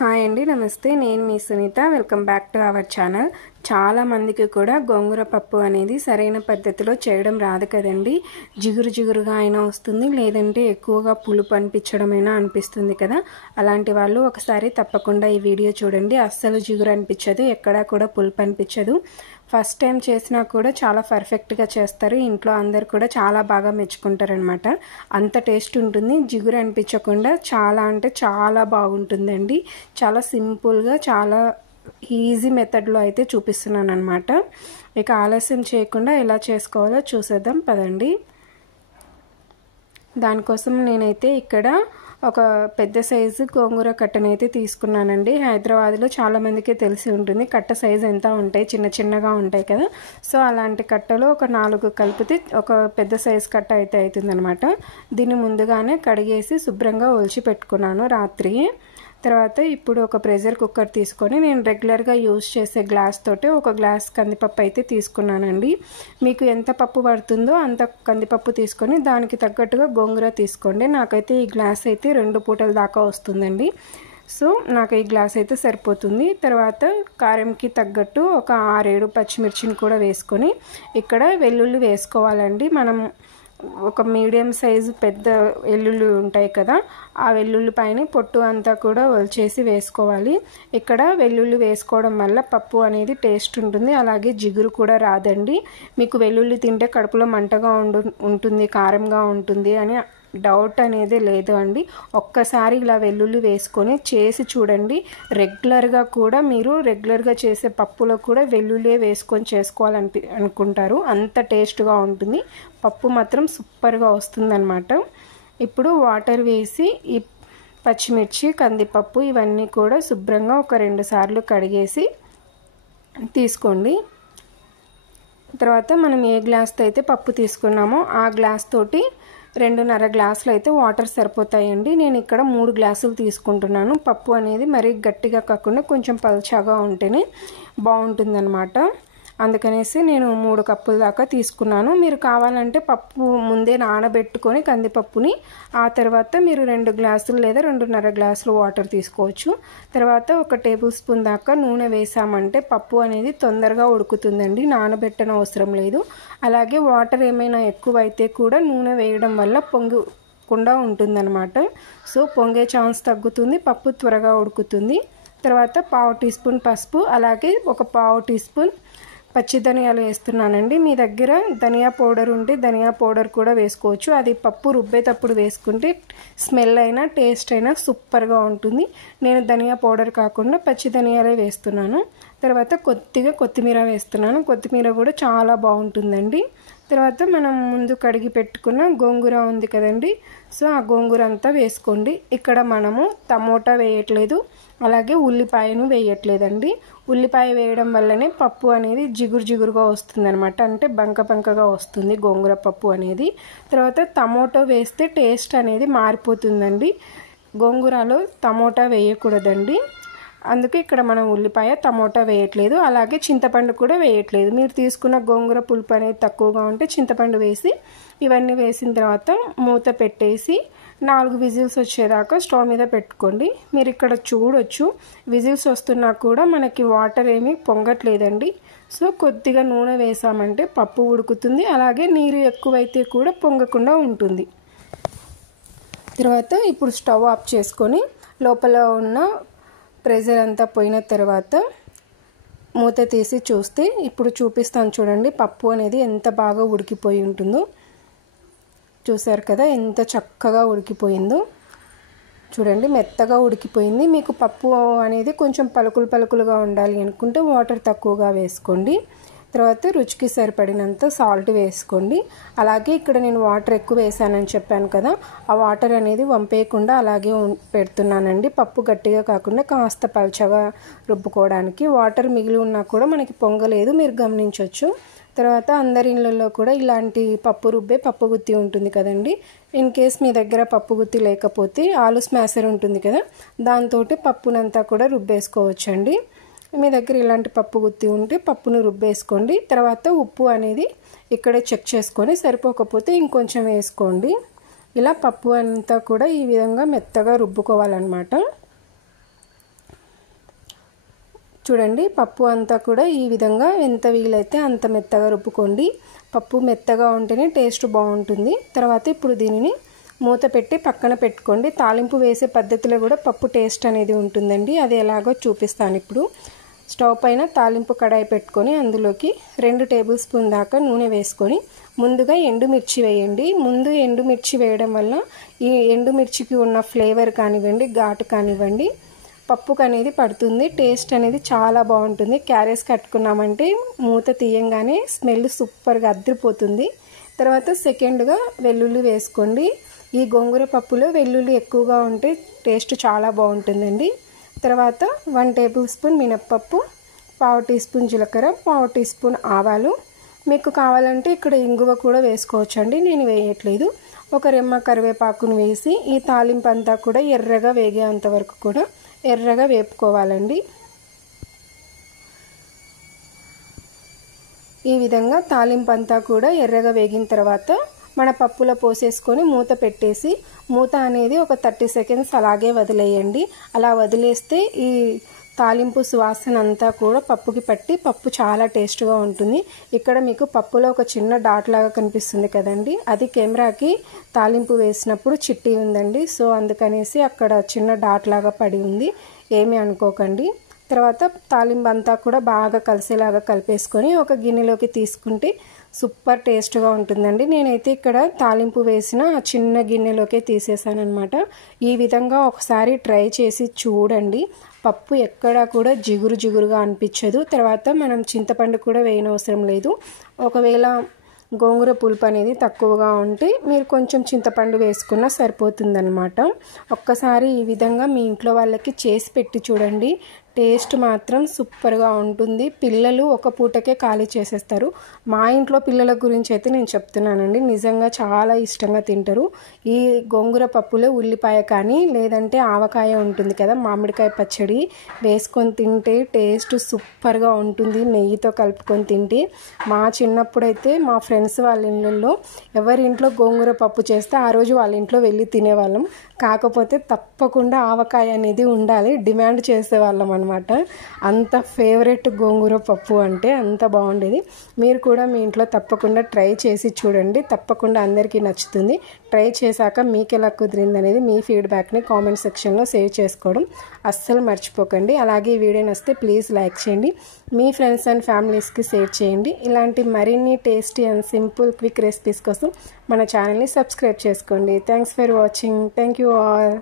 Hi అండి, నమస్తే. నేను మీ Sunita. Welcome back to our channel. చాలా మందికి కూడా గోంగూర పప్పు అనేది సరైన పద్ధతిలో చేయడం రాదు కదండి. జిగురు జిగురుగా అయినా వస్తుంది, లేదంటే ఎక్కువగా పులుపు అనిపించడమైనా అనిపిస్తుంది కదా. అలాంటి వాళ్ళు ఒకసారి తప్పకుండా ఈ వీడియో చూడండి. అస్సలు జిగురు అనిపించదు, ఎక్కడా కూడా పులుపు అనిపించదు. ఫస్ట్ టైం చేసినా కూడా చాలా పర్ఫెక్ట్గా చేస్తారు. ఇంట్లో అందరు కూడా చాలా బాగా మెచ్చుకుంటారనమాట. అంత టేస్ట్ ఉంటుంది, జిగురు అనిపించకుండా చాలా అంటే చాలా బాగుంటుందండి. చాలా సింపుల్గా, చాలా ఈజీ మెథడ్లో అయితే చూపిస్తున్నాను అనమాట. ఇక ఆలస్యం చేయకుండా ఎలా చేసుకోవాలో చూసేద్దాం పదండి. దానికోసం నేనైతే ఇక్కడ ఒక పెద్ద సైజు గోంగూర కట్టనైతే తీసుకున్నానండి. హైదరాబాద్లో చాలామందికి తెలిసి ఉంటుంది కట్ట సైజు ఎంత ఉంటాయి, చిన్న చిన్నగా ఉంటాయి కదా. సో అలాంటి కట్టలో ఒక 4 కలిపితే ఒక పెద్ద సైజు కట్ట అయితే అవుతుందన్నమాట. దీన్ని ముందుగానే కడిగేసి శుభ్రంగా ఒలిచి పెట్టుకున్నాను రాత్రి. తర్వాత ఇప్పుడు ఒక ప్రెషర్ కుక్కర్ తీసుకొని నేను రెగ్యులర్గా యూజ్ చేసే గ్లాస్ తోటి ఒక గ్లాస్ కందిపప్పు అయితే తీసుకున్నానండి. మీకు ఎంత పప్పు పడుతుందో అంత కందిపప్పు తీసుకొని దానికి తగ్గట్టుగా గోంగూర తీసుకోండి. నాకైతే ఈ గ్లాస్ అయితే 2 పూటల దాకా వస్తుందండి. సో నాకు ఈ గ్లాస్ అయితే సరిపోతుంది. తర్వాత కారంకి తగ్గట్టు ఒక 6-7 పచ్చిమిర్చిని కూడా వేసుకొని ఇక్కడ వెల్లుల్లి వేసుకోవాలండి. మనం ఒక మీడియం సైజు పెద్ద వెల్లుల్లి ఉంటాయి కదా, ఆ వెల్లుల్లి పైన పొట్టు అంతా కూడా ఒలిచేసి వేసుకోవాలి. ఇక్కడ వెల్లుల్లి వేసుకోవడం వల్ల పప్పు అనేది టేస్ట్ ఉంటుంది, అలాగే జిగురు కూడా రాదండి. మీకు వెల్లుల్లి తింటే కడుపులో మంటగా ఉంటుంది, కారంగా ఉంటుంది అని డౌట్ అనేది లేదు అండి. ఒక్కసారి ఇలా వెల్లుల్లి వేసుకొని చేసి చూడండి. రెగ్యులర్గా కూడా మీరు రెగ్యులర్గా చేసే పప్పులో కూడా వెల్లుల్లి వేసుకొని అనుకుంటారు. అంత టేస్ట్గా ఉంటుంది. పప్పు మాత్రం సూపర్గా వస్తుందన్నమాట. ఇప్పుడు వాటర్ వేసి ఈ పచ్చిమిర్చి, కందిపప్పు ఇవన్నీ కూడా శుభ్రంగా ఒక 2 సార్లు కడిగేసి తీసుకోండి. తర్వాత మనం ఏ గ్లాస్తో అయితే పప్పు తీసుకున్నామో ఆ గ్లాస్ తోటి 2.5 గ్లాసులు అయితే వాటర్ సరిపోతాయండి. నేను ఇక్కడ 3 గ్లాసులు తీసుకుంటున్నాను. పప్పు అనేది మరీ గట్టిగా కాకుండా కొంచెం పల్చగా ఉంటేనే బాగుంటుందన్నమాట. అందుకనేసి నేను 3 కప్పుల దాకా తీసుకున్నాను. మీరు కావాలంటే పప్పు ముందే నానబెట్టుకొని కందిపప్పుని ఆ తర్వాత మీరు 2 గ్లాసులు లేదా 2.5 గ్లాసులు వాటర్ తీసుకోవచ్చు. తర్వాత ఒక టేబుల్ స్పూన్ దాకా నూనె వేసామంటే పప్పు అనేది తొందరగా ఉడుకుతుందండి, నానబెట్టన అవసరం లేదు. అలాగే వాటర్ ఏమైనా ఎక్కువైతే కూడా నూనె వేయడం వల్ల పొంగకుండా ఉంటుందన్నమాట. సో పొంగే ఛాన్స్ తగ్గుతుంది, పప్పు త్వరగా ఉడుకుతుంది. తర్వాత 1/2 టీ స్పూన్ పసుపు, అలాగే ఒక 1/2 టీ స్పూన్ పచ్చి ధనియాలు వేస్తున్నానండి. మీ దగ్గర ధనియా పౌడర్ ఉంటే ధనియా పౌడర్ కూడా వేసుకోవచ్చు. అది పప్పు రుబ్బేటప్పుడు వేసుకుంటే స్మెల్ అయినా టేస్ట్ అయినా సూపర్గా ఉంటుంది. నేను ధనియా పౌడర్ కాకుండా పచ్చి ధనియాలే వేస్తున్నాను. తర్వాత కొద్దిగా కొత్తిమీర వేస్తున్నాను. కొత్తిమీర కూడా చాలా బాగుంటుందండి. తర్వాత మనం ముందు కడిగి పెట్టుకున్న గోంగూర ఉంది కదండి, సో ఆ గోంగూర అంతా వేసుకోండి. ఇక్కడ మనము టమోటా వేయట్లేదు, అలాగే ఉల్లిపాయను వేయట్లేదండి. ఉల్లిపాయ వేయడం వల్లనే పప్పు అనేది జిగురు జిగురుగా వస్తుందన్నమాట, అంటే బంక బంకగా వస్తుంది గోంగూర పప్పు అనేది. తర్వాత టమోటా వేస్తే టేస్ట్ అనేది మారిపోతుందండి. గోంగూరలో టమోటా వేయకూడదండి. అందుకే ఇక్కడ మనం ఉల్లిపాయ, టమోటా వేయట్లేదు, అలాగే చింతపండు కూడా వేయట్లేదు. మీరు తీసుకున్న గోంగూర పులుపు అనేది తక్కువగా ఉంటే చింతపండు వేసి ఇవన్నీ వేసిన తర్వాత మూత పెట్టేసి 4 విజిల్స్ వచ్చేదాకా స్టవ్ మీద పెట్టుకోండి. మీరు ఇక్కడ చూడొచ్చు విజిల్స్ వస్తున్నా కూడా మనకి వాటర్ ఏమీ పొంగట్లేదండి. సో కొద్దిగా నూనె వేసామంటే పప్పు ఉడుకుతుంది, అలాగే నీరు ఎక్కువైతే కూడా పొంగకుండా ఉంటుంది. తర్వాత ఇప్పుడు స్టవ్ ఆఫ్ చేసుకొని లోపల ఉన్న ప్రెషర్ అంతా పోయిన తర్వాత మూత తీసి చూస్తే ఇప్పుడు చూపిస్తాను చూడండి, పప్పు అనేది ఎంత బాగా ఉడికిపోయి ఉంటుందో. చూసారు కదా ఎంత చక్కగా ఉడికిపోయిందో. చూడండి మెత్తగా ఉడికిపోయింది. మీకు పప్పు అనేది కొంచెం పలుకులుగా ఉండాలి అనుకుంటే వాటర్ తక్కువగా వేసుకోండి. తర్వాత రుచికి సరిపడినంత సాల్ట్ వేసుకోండి. అలాగే ఇక్కడ నేను వాటర్ ఎక్కువ వేసానని చెప్పాను కదా, ఆ వాటర్ అనేది వంపేయకుండా అలాగే పెడుతున్నానండి. పప్పు గట్టిగా కాకుండా కాస్త పల్చగా రుబ్బుకోవడానికి. వాటర్ మిగిలి ఉన్నా కూడా మనకి పొంగలేదు, మీరు గమనించవచ్చు. తర్వాత అందరి ఇళ్ళల్లో కూడా ఇలాంటి పప్పు రుబ్బే పప్పు గుత్తి ఉంటుంది కదండి. ఇన్ కేస్ మీ దగ్గర పప్పు గుత్తి లేకపోతే ఆలు స్మాషర్ ఉంటుంది కదా, దాంతో పప్పునంతా కూడా రుబ్బేసుకోవచ్చండి. మీ దగ్గర ఇలాంటి పప్పు గుత్తి ఉంటే పప్పును రుబ్బేసుకోండి. తర్వాత ఉప్పు అనేది ఇక్కడే చెక్ చేసుకొని సరిపోకపోతే ఇంకొంచెం వేసుకోండి. ఇలా పప్పు అంతా కూడా ఈ విధంగా మెత్తగా రుబ్బుకోవాలన్నమాట. చూడండి పప్పు అంతా కూడా ఈ విధంగా ఎంత వీలైతే అంత మెత్తగా రుబ్బుకోండి. పప్పు మెత్తగా ఉంటేనే టేస్ట్ బాగుంటుంది. తర్వాత ఇప్పుడు దీనిని మూత పెట్టి పక్కన పెట్టుకోండి. తాలింపు వేసే పద్ధతిలో కూడా పప్పు టేస్ట్ అనేది ఉంటుందండి. అది ఎలాగో చూపిస్తాను ఇప్పుడు. స్టవ్ పైన తాలింపు కడాయి పెట్టుకొని అందులోకి 2 టేబుల్ స్పూన్ దాకా నూనె వేసుకొని ముందుగా ఎండుమిర్చి వేయండి. ముందు ఎండుమిర్చి వేయడం వల్ల ఈ ఎండుమిర్చికి ఉన్న ఫ్లేవర్ కానివ్వండి, ఘాటు కానివ్వండి పప్పుకు అనేది పడుతుంది. టేస్ట్ అనేది చాలా బాగుంటుంది. క్యారెట్స్ కట్టుకున్నామంటే మూత తీయంగానే స్మెల్ సూపర్గా అద్దరిపోతుంది. తర్వాత సెకండ్గా వెల్లుల్లి వేసుకోండి. ఈ గోంగూర పప్పులో వెల్లుల్లి ఎక్కువగా ఉంటే టేస్ట్ చాలా బాగుంటుందండి. తర్వాత 1 టేబుల్ స్పూన్ మినప్పప్పు, 1/2 టీ స్పూన్ జీలకర్ర, 1/2 టీ స్పూన్ ఆవాలు. మీకు కావాలంటే ఇక్కడ ఇంగువ కూడా వేసుకోవచ్చండి, నేను వేయట్లేదు. ఒక రెమ్మ కరివేపాకును వేసి ఈ తాలింపు అంతా కూడా ఎర్రగా వేగేంత వరకు కూడా ఎర్రగా వేపుకోవాలండి. ఈ విధంగా తాలింపు అంతా కూడా ఎర్రగా వేగిన తర్వాత మన పప్పులో పోసేసుకొని మూత పెట్టేసి మూత అనేది ఒక 30 సెకండ్స్ అలాగే వదిలేయండి. అలా వదిలేస్తే ఈ తాలింపు సువాసన అంతా కూడా పప్పుకి పట్టి పప్పు చాలా టేస్ట్గా ఉంటుంది. ఇక్కడ మీకు పప్పులో ఒక చిన్న డాట్ లాగా కనిపిస్తుంది కదండి, అది కెమెరాకి తాలింపు వేసినప్పుడు చిట్టి ఉందండి. సో అందుకనేసి అక్కడ చిన్న డాట్ లాగా పడి ఉంది, ఏమీ అనుకోకండి. తర్వాత తాలింపు అంతా కూడా బాగా కలిసేలాగా కలిపేసుకొని ఒక గిన్నెలోకి తీసుకుంటే సూపర్ టేస్ట్గా ఉంటుందండి. నేనైతే ఇక్కడ తాలింపు వేసిన చిన్న గిన్నెలోకే తీసేసాను అనమాట. ఈ విధంగా ఒకసారి ట్రై చేసి చూడండి. పప్పు ఎక్కడా కూడా జిగురుగా అనిపించదు. తర్వాత మనం చింతపండు కూడా వేయనవసరం లేదు. ఒకవేళ గోంగూర పులుపు అనేది తక్కువగా ఉంటే మీరు కొంచెం చింతపండు వేసుకున్నా సరిపోతుందన్నమాట. ఒక్కసారి ఈ విధంగా మీ ఇంట్లో వాళ్ళకి చేసి పెట్టి చూడండి. టేస్ట్ మాత్రం సూపర్గా ఉంటుంది. పిల్లలు ఒక పూటకే ఖాళీ చేసేస్తారు. మా ఇంట్లో పిల్లల గురించి అయితే నేను చెప్తున్నానండి, నిజంగా చాలా ఇష్టంగా తింటారు. ఈ గోంగూర పప్పులో ఉల్లిపాయ కానీ లేదంటే ఆవకాయ ఉంటుంది కదా, మామిడికాయ పచ్చడి వేసుకొని తింటే టేస్ట్ సూపర్గా ఉంటుంది. నెయ్యితో కలుపుకొని తింటే మా చిన్నప్పుడైతే మా ఫ్రెండ్స్ వాళ్ళ ఇళ్ళల్లో ఎవరి ఇంట్లో గోంగూర పప్పు చేస్తే ఆ రోజు వాళ్ళ ఇంట్లో వెళ్ళి తినేవాళ్ళం. కాకపోతే తప్పకుండా ఆవకాయ అనేది ఉండాలి, డిమాండ్ చేసేవాళ్ళం అనమాట. అంత ఫేవరెట్ గోంగూర పప్పు అంటే అంత బాగుండేది. మీరు కూడా మీ ఇంట్లో తప్పకుండా ట్రై చేసి చూడండి, తప్పకుండా అందరికీ నచ్చుతుంది. ట్రై చేశాక మీకు ఎలా కుదిరింది అనేది మీ ఫీడ్బ్యాక్ని కామెంట్ సెక్షన్లో సేవ్ చేసుకోవడం అస్సలు మర్చిపోకండి. అలాగే ఈ వీడియో నచ్చితే ప్లీజ్ లైక్ చేయండి, మీ ఫ్రెండ్స్ అండ్ ఫ్యామిలీస్కి షేర్ చేయండి. ఇలాంటి మరిన్ని tasty and simple quick recipes కోసం మన ఛానల్ని సబ్స్క్రైబ్ చేసుకోండి. Thanks for watching. Thank you all.